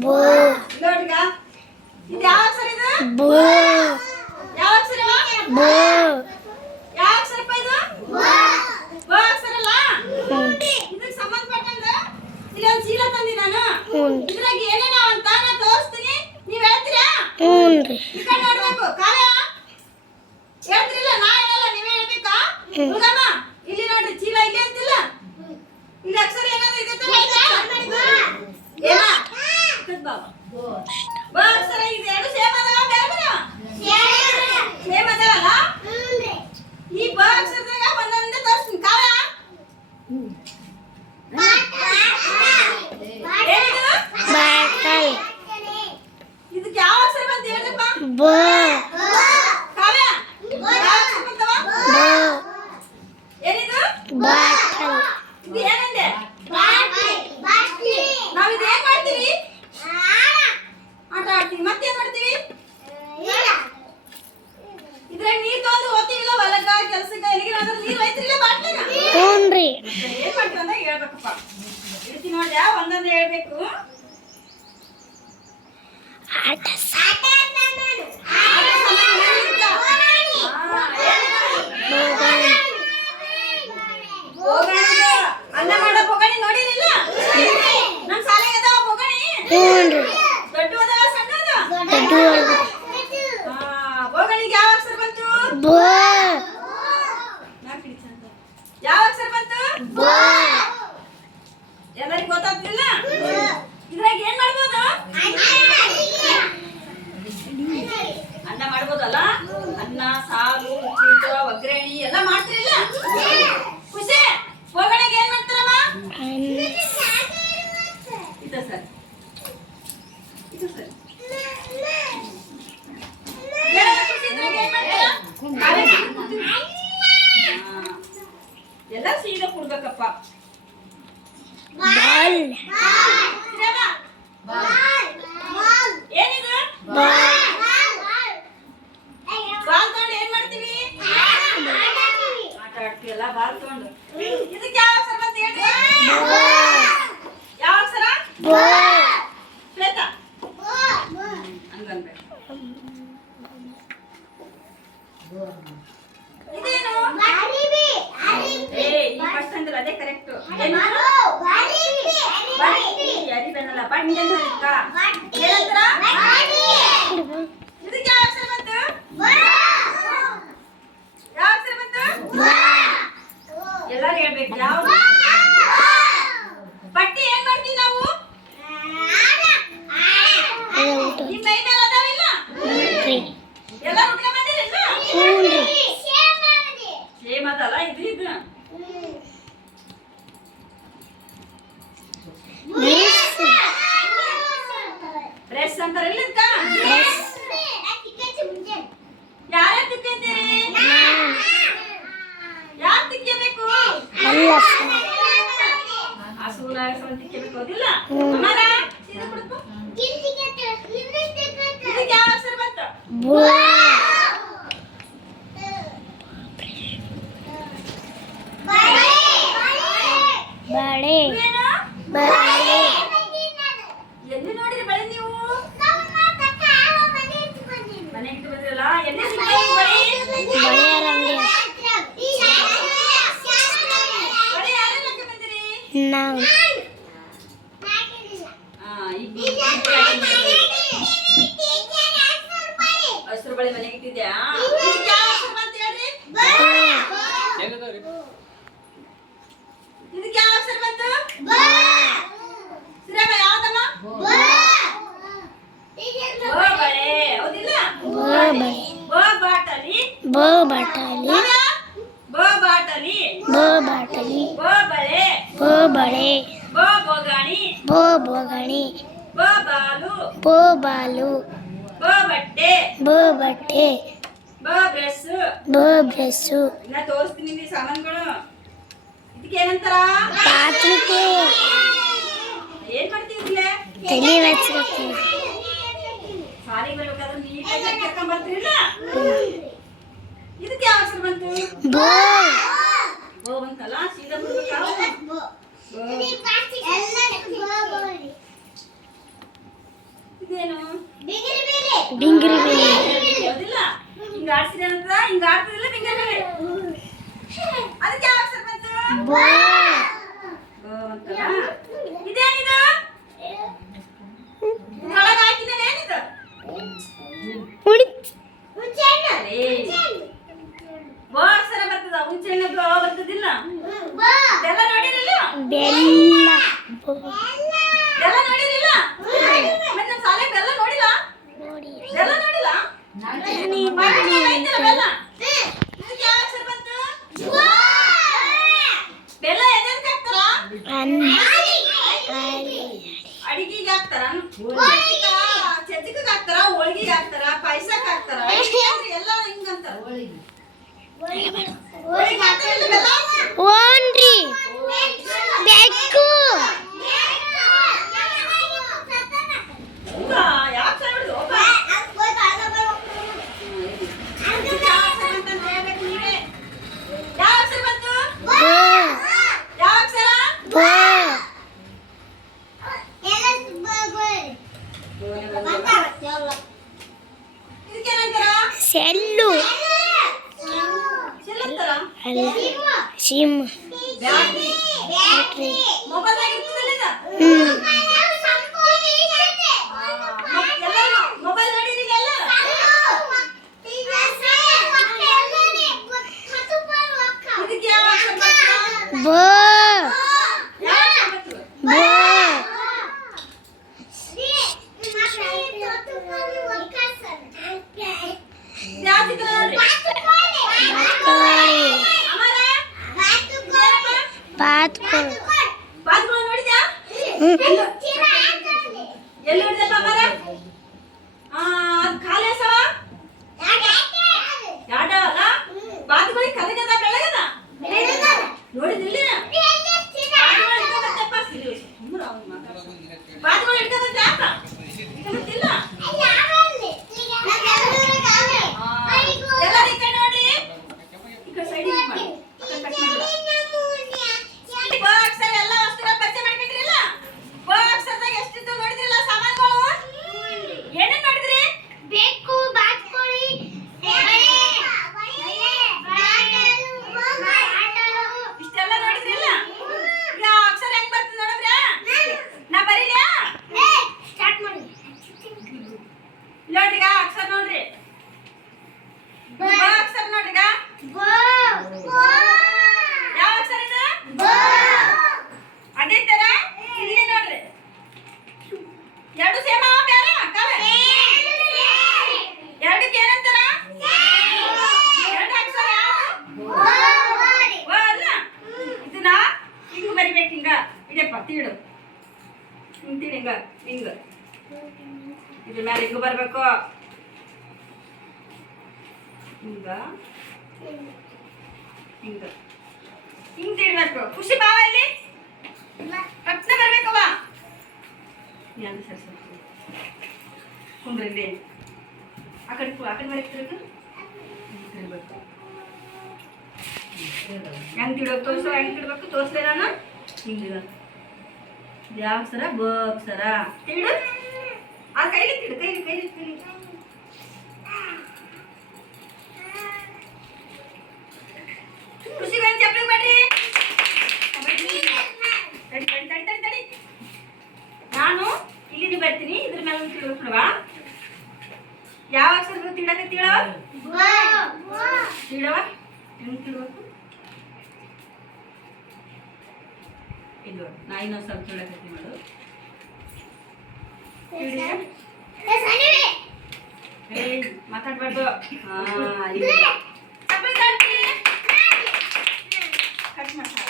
ಬೋ ನೋಡ್ಗ ಇದು ಯಾವ ಅಕ್ಷರ ಇದು ಬೋ ಯಾವ ಅಕ್ಷರ ಬೋ ಯಾವ ಅಕ್ಷರಪ್ಪ ಇದು ಬ ಅಕ್ಷರ ಅಲ್ಲ ಇದಕ್ಕೆ ಸಂಬಂಧಪಟ್ಟಂಗ ಇಲ್ಲಿ ಒಂದು ಚೀಲ ತಂದಿ ನಾನು ಇದ್ರಾಗ ಏನೇನೋ ಅಂತ ನಾನು ತೋರಿಸ್ತೀನಿ ನೀವು ಹೇಳ್ತೀರಾ ಹ್ಞೂನ್ರಿ ಈ ಕಡೆ ನೋಡ್ಬೇಕು ಕಾವ್ಯ ಹೇಳ್ತಿರಲ್ಲ ನಾ ಹೇಳಲ್ಲ ನೀವೇ ಹೇಳ್ಬೇಕಾ ಹುಡುಗಮ್ಮ ಇಲ್ಲಿ ನೋಡ್ರಿ ಚೀಲ ಇಲ್ಲಿ ಅಂತಿಲ್ಲ ಇಲ್ಲಿ ಅಕ್ಷರ ಏನಾದ್ರು ಇದೆ ಅಂತ ಹೇಳ್ತಾ ಏನ ಬಾಬಾ ಬ ಅಕ್ಷರ ಇದೆ ಎರಡು ಸೇಮ್ ಅದಾವ ಬೇರೆ ಬೇರೆ ಸೇಮ್ ಅದಾವಲ್ಲ ಈ ಬ ಅಕ್ಷರದಾಗ ಒಂದೊಂದೇ ತೋರಿಸ್ತೀನಿ ಕಾವ್ಯ ಏನಿದು ಬಾಟಲ್ ಇದಕ್ಕೆ ಯಾವ ಅಕ್ಷರ ಬಂತ ಹೇಳ್ರಪ್ಪ ಬೋ ಕಾವ್ಯ ಯಾವ ಅಕ್ಷರ ಬಂತವ ಬೋ ಏನಿದು ಬಾಟಲ್ ಇದು ಏನಂದೆ ನಾವು ಇದು ಏನ್ ಮಾಡ್ತೀವಿ ಆಟ ಆಡ್ತೀವಿ ಮತ್ತೇನ್ ಮಾಡ್ತೀವಿ ಇದ್ರಾಗ ನೀರ್ ತಗೊಂಡು ಹೋಗ್ತೀವಿಲ್ಲ ಹೊಲಕ್ಕ ಕೆಲ್ಸಕ್ಕ ಎಲ್ಲಿಗಾದ್ರೂ ನೀರ್ ಒಯ್ತಿರಿಲ್ಲ ಬಾಟ್ಲಾಗ ಹ್ಞೂನ್ರಿ ಏನ್ ಮಾಡ್ತೀವಿ ಅಂತ ಹೇಳ್ಬೇಕಪ್ಪ ಇಡ್ತೀನಿ ನೋಡ್ಯಾ ಒಂದೊಂದು ಹೇಳ್ಬೇಕು ಆಟ ಅನ್ನ ಮಾಡೋ ಪೊಗಣಿ ನೋಡಿರಿಲ್ಲ ನಮ್ ಶಾಲೆಗೆ ಅದಾವ ಪೊಗಣಿ ಹ್ಞೂನ್ರಿ ದೊಡ್ಡ ಅದಾವ ಸಣ್ಣ ಅದಾವ ದೊಡ್ಡ ಪೊಗಣಿಗೆ ಯಾವ ಅಕ್ಷರ ಬಂತು ಬೋ ಯಾವ ಅಕ್ಷರ ಬಂತು ಬೋ ಎಲ್ಲರಿಗೂ ಗೊತ್ತಾಗ್ತಿಲ್ಲ ಇದ್ರಾಗ ಏನ್ ಮಾಡ್ಬೋದು ಅನ್ನ ಮಾಡ್ಬೋದಲ್ಲ ಅನ್ನ ಸಾರು ಉಪ್ಪಿಟ್ಟು ಒಗ್ಗರಣೆ ಎಲ್ಲ ಮಾಡ್ತಿರಿಲ್ಲ ಖುಷಿ ಪೊಗಣಿಗೆ ಏನ್ ಮಾಡ್ತಾರಮ್ಮ ಇದು ಸರ್ ಇದು ಸರ್ ಎಲ್ಲ ಸೀದಾ ಕೊಡ್ಬೇಕಪ್ಪ ಬಾಲ್ ಏನಿದು ಬಾಲ್ ಬಾಲ್ ತಗೊಂಡು ಏನ್ ಮಾಡ್ತೀವಿ ಆಟ ಆಡ್ತೀವಲ್ಲ ಬಾಲ್ ತಗೊಂಡು ಇದಕ್ಕೆ ಯಾವ ಅಕ್ಷರ ಬಂತ ಹೇಳಿ ಯಾವ ಅಕ್ಷರ ಬೋ ಶ್ವೇತಾ ಹಂಗನ್ಬೇಡ ಇದೇನು ಏ ಈ ಫಸ್ಟ್ ಅಂದ್ರೆ ಅದೇ ಕರೆಕ್ಟ್ ಏನು ಅರಿಬೆನ್ನಲ್ಲ ಬಣ್ಣ ಅಂತ ಏನಂತಾರ ಇದಕ್ಕೆ ಯಾವ ಅಕ್ಷರ ಬಂತು ಯಾವ ಅಕ್ಷರ ಬಂತು ಎಲ್ಲರೂ ಹೇಳ್ಬೇಕು ಯಾವ್ದು ಪಟ್ಟಿ ಏನ್ ಮಾಡ್ತೀವಿ ನಾವು ನಿಮ್ ಮೈ ಮೇಲೆ ಅದಾವಿಲ್ಲ ಎಲ್ಲ ಹುಡ್ಕೊಂಡ್ ಬಂದಿರಲ್ಲ ಸೇಮ್ ಅದಲ್ಲ ಇದು ಇದು ಬ್ರೆಸ್ ಅಂತಾರಲ್ಲ ಇದಕ್ಕ ಯಾರ್ಯಾರು ತಿಕ್ಕೊಂತೀರಿ ಯಾರು ತಿಕ್ಕಬೇಕು ಹಸುನ ತಿಕ್ಕಬೇಕು ಹೌದಿಲ್ಲ ಅಮ್ಮಾರ ಸೀದಾ ಕೊಡಪ್ಪ ಇದಕ್ಕೆ ಯಾವ ಅಕ್ಷರ ಬಂತು ಬೋ ಬಾಳೆ ಏನು ಬಾಳೆ ಎಲ್ಲಿ ನೋಡಿರಿ ಬಳಿ ನೀವು ಮನೆಗೆ ಇಟ್ಟು ಬಂದಿರಲ್ಲ ಎಲ್ಲಿ ಸಿಗ್ಬೇಕು ಬಳಿ ಬಳೆಯರ ಅಂಗಡಿ ಬಳಿ ಯಾರು ಲೆಕ್ಕ ಬಂದಿರಿ ನಾವು ಹಸಿರು ಬಳಿ ಮನೆಗೆ ಇಟ್ಟಿದ್ಯಾ ಇದಕ್ಕೆ ಯಾವ ಅಕ್ಷರ ಬಂತು ಹೇಳ್ರಿ ಇದಕ್ಕೆ ಯಾವ ಅಕ್ಷರ ಬಂತು ಶ್ರೀರಾಮ ಯಾವ್ದಮ್ಮ ಬ ಬಳೆ ಹೌದಿಲ್ಲ ಬೋ ಬಳೆ ಬ ಬಾಟಲಿ ಬೋ ಬಾಟಲಿ ಬ ಬಾಟಲಿ ಬೋ ಬಾಟಲಿ ಬ ಬಳೆ ಬೋ ಬಳೆ ಬ ಬೊಗಾಣಿ ಬೋ ಬೊಗಣಿ ಬ ಬಾಲು ಬೋ ಬಾಲು ಬ ಬಟ್ಟೆ ಬೋ ಬಟ್ಟೆ ಬ ಬ್ರಷ್ ಬೋ ಬ್ರಸ್ಸು ಇನ್ನ ತೋರಿಸ್ತೀನಿ ನಿಮಗೆ ಸಾಮಾನುಗಳು ಇದಕ್ಕೆ ಏನಂತಾರ ಪಾತ್ರಿಕೆ ಏನ್ ಮಾಡ್ತೀವಿ ಇಲ್ಲೇ ತಲೆ ಹಚ್ಚಕ್ಕೆ ಸಾರಿ ಬರ್ಬೇಕಾದ್ರೆ ನೀಟಾಗಿ ಕರ್ಕೊಂಡ್ ಬರ್ತೀರಿಲ್ಲ ಇದಕ್ಕೆ ಯಾವ ಅಕ್ಷರ ಬಂತು ಬೋ ಬೋ ಬಂತಲ್ಲ ಸೀದಾ ಬರ್ಬೇಕಾ ಹಿಂಗೇನು ಬಿಂಗಿರಿ ಬೇಲಿ ಹೌದಿಲ್ಲ ಹಿಂಗ ಆಡ್ಸಿದ ಅಂತ ಹಿಂಗ ಆಡ್ತಿದಿಲ್ಲ ಬಿಂಗರ್ ಬೇಲಿ ಅದಕ್ಕೆ ಯಾವ ಅಕ್ಷರ ಬಂತು ಬೋ ಗೋ ಅಂತಲ್ಲ ಇದೇನಿದು ಒಳಗೆ ಹಾಕಿನಲ್ಲ ಏನಿದು ಉಳಿ ಬೋ ಅಕ್ಷರ ಬರ್ತದ ಹುಂಚೆಣ್ಣ ಬರ್ತದಿಲ್ಲ ಬೆಲ್ಲ ನೋಡಿರಲ್ಲ ಬೆಲ್ಲ ಬೋ ಬೆಲ್ಲ ನೋಡಿರಲಿಲ್ಲ ಮತ್ತೆ ನಮ್ಮ ಶಾಲೆ ಬೆಲ್ಲ ನೋಡಿಲ್ಲ ನೋಡಿ ಬೆಲ್ಲ ನೋಡಿಲ್ಲ ಮನೆಯಲ್ಲಿ ಐತಲ್ಲ ಬೆಲ್ಲ ಇದಕ್ಕೆ ಯಾವ ಅಕ್ಷರ ಬಂತು ಬೆಲ್ಲ ಎದಕ್ಕೆ ಹಾಕ್ತಾರ ಅಡಿಗೆಗೆ ಹಾಕ್ತಾರ ಚಚ್ಚಿಗೆ ಹಾಕ್ತಾರ ಹೋಳಿಗೆಗೆ ಹಾಕ್ತಾರ ಪಾಯಸಕ್ಕೆ ಹಾಕ್ತಾರ ಎಲ್ಲ ಹಿಂಗಂತಾರ ಹೋಳಿಗೆ ಹಾಕ್ತಾರಲ್ಲ ಬೆಲ್ಲ ಓನ್ರಿ ಬೆಕ್ಕು ಹೌದಾ? ಯಾವ ಅಕ್ಷರ ಬಿಡುದು? ಯಾವ ಅಕ್ಷರ ಅಂತ ಹೇಳ್ಬೇಕು ನೀವೇ. ಯಾವ ಅಕ್ಷರ ಬಂತು? ಬೋ ಯಾವ ಅಕ್ಷರ? ಬೋ ಇದಕ್ಕೇನಂತಾರ? ಸೆಲ್ಲು ಶೆಲ್ ಅಂತಾರ? ಅಲ್ಲ ಸಿಮ್ ಬ್ಯಾಟ್ರಿ. ಬ್ಯಾಟ್ರಿ ಮೊಬೈಲ್ದಾಗ ಇರ್ತದಲ್ಲ ಇದು? ಮೊಬೈಲ್ ನೋಡಿರಿ ಎಲ್ಲ? ಇದಕ್ಕೆ ಯಾವ ಅಕ್ಷರ ಬಂತು? ಬೋ ಯಾವ ಅಕ್ಷರ ಬಂತು? ಬೋ ಯಾವ ಚಿತ್ರ ನೋಡ್ರಿ? ಕೋಳಿ ಅಮರ? ಬಾತ್ಕೋಳಿ ಬಾತುಗಳು ನೋಡಿದ್ಯಾ? ಎಲ್ಲಿ ನೋಡಿದಪ್ಪ ಅಮರ? ಅದು ಖಾಲಿ ಎಸವ? ಯಾಡವಲ್ಲ? ಬಾತುಗಳಿಗೆ ಕರಗದ ಬೆಳಗದ? ನೋಡಿದಿಲ್ಲ? ಬಾತುಗಳು ಹಿಡ್ಕೊಂಬರ್ತಪ್ಪ. ಸುಮ್ರು ಅವ್ನು ಮಾತಾಡ್ತಾನೆ. ಬಾತುಗಳು ಹಿಡ್ಕೊಂಬರ್ತ ಯಾಕ? ಹಿಡ್ಕೊಂಬರ್ತಿಲ್ಲ? ಎಲ್ಲರೂ ಈ ಕಡೆ ನೋಡ್ರಿ. ಈ ಕಡೆ ಸೈಡ್ ಮಾಡಿ. ಆ ಕಡೆ ಕಟ್ ಮಾಡಿಲ್ಲ. ಬ ಅಕ್ಷರ ಎಲ್ಲ ವಸ್ತುಗಳ ಪರಿಚಯ ಮಾಡ್ಕೊಂಡ್ರಿಲ್ಲ? ಬ ಅಕ್ಷರದಾಗ ಎಷ್ಟಿತ್ತು ನೋಡಿದ್ರಿಲ್ಲ ಸಾಮಾನುಗಳು? ಏನೇನ್ ನೋಡಿದ್ರಿ? ಬೆಕ್ಕು ಬಾತ್ಕೋಳಿ ಇಷ್ಟೆಲ್ಲ ನೋಡಿದ್ರಿಲ್ಲ? ಈಗ ಅಕ್ಷರ ಹೆಂಗ್ ಬರ್ತದೆ ನೋಡಬ್ರಾ? ನಾ ಬರೀಲ್ಯಾ? ಸ್ಟಾರ್ಟ್ ಮಾಡಿ ನೋಡ್ರಿ ಈಗ ಅಕ್ಷರ ನೋಡ್ರಿ. ಬ ಅಕ್ಷರ ನೋಡ್ರಿ ಈಗ. ಬೋ ಯಾವ ಅಕ್ಷರ ಇದು? ಬೋ ಅದೇ ತರ ಇಲ್ಲಿ ನೋಡ್ರಿ. ಎರಡು ಸೇಮ ಬೇರೆ ಕಾಲ ಎರಡಕ್ಕೆ ಏನಂತಾರ? ಎರಡು ಅಕ್ಷರ ಯಾವು? ವ ಅಲ್ಲ? ಇದನ್ನ ಹಿಂಗ್ ಬರಿಬೇಕು ಹಿಂಗ. ಇದಪ್ಪ ತೀಡು ಹಿಂಗ್ ತೀಡು ಹಿಂಗ ಹಿಂಗ ಇದ್ರ ಮೇಲೆ ಹಿಂಗ ಬರ್ಬೇಕು. ಹಿಂಗ ಹಿಂಗ ಹಿಂಗ್ ತೀಡ್ಬೇಕು. ಖುಷಿ ಭಾವ ಇಲ್ಲಿ ಪಟ್ನ ಬರ್ಬೇಕವ್ವ. ಯಾವ್ದು ಸರಿ ಸರಿ ಕುಂದ್ರಿ ಇಲ್ಲಿ. ಆ ಕಡೆ ಬರೀತಿರ್ಬೇಕು. ಹೆಂಗ್ ತಿಡ್ಬೇಕು ತೋರಿಸೋ ಹೆಂಗ್ ತಿಡ್ಬೇಕು ತೋರಿಸ್ದೆ ನಾನು ಹಿಂಗ. ಯಾವ ಅಕ್ಷರ? ಬ ಅಕ್ಷರ. ತಿಡು ಆ ಕೈಲಿ ತಿಡು ಕೈಲಿ ಕೈಲಿ ಕೈಲಿ. ಖುಷಿ ಬಂದು ಚಪ್ಪಲಿ ಮಾಡ್ರಿ. ತಡಿ ತಡಿ ತಡಿ ತಡಿ ತಡಿ. ನಾನು ಇಲ್ಲಿಂದ ಬರ್ತೀನಿ. ಇದ್ರ ಮೇಲೆ ಒಂದು ತಿಳ್ಬೇಕು ನೋಡವಾ. ಯಾವ ಅಕ್ಷರ ತಿಳಕತ್ತೀಳ? ತಿಳವ ಹೆಂಗ್ ತಿಳ್ಬೇಕು? ಇದು ನಾ ಇನ್ನೊಂದು ಸ್ವಲ್ಪ ತಿಳಕತ್ತಿ ಮಾಡು. ಏಯ್ ಮಾತಾಡ್ಬಾರ್ದು. ಹಾ ಚಪ್ಪಲಿ ಕಟ್ ಮಾಡ.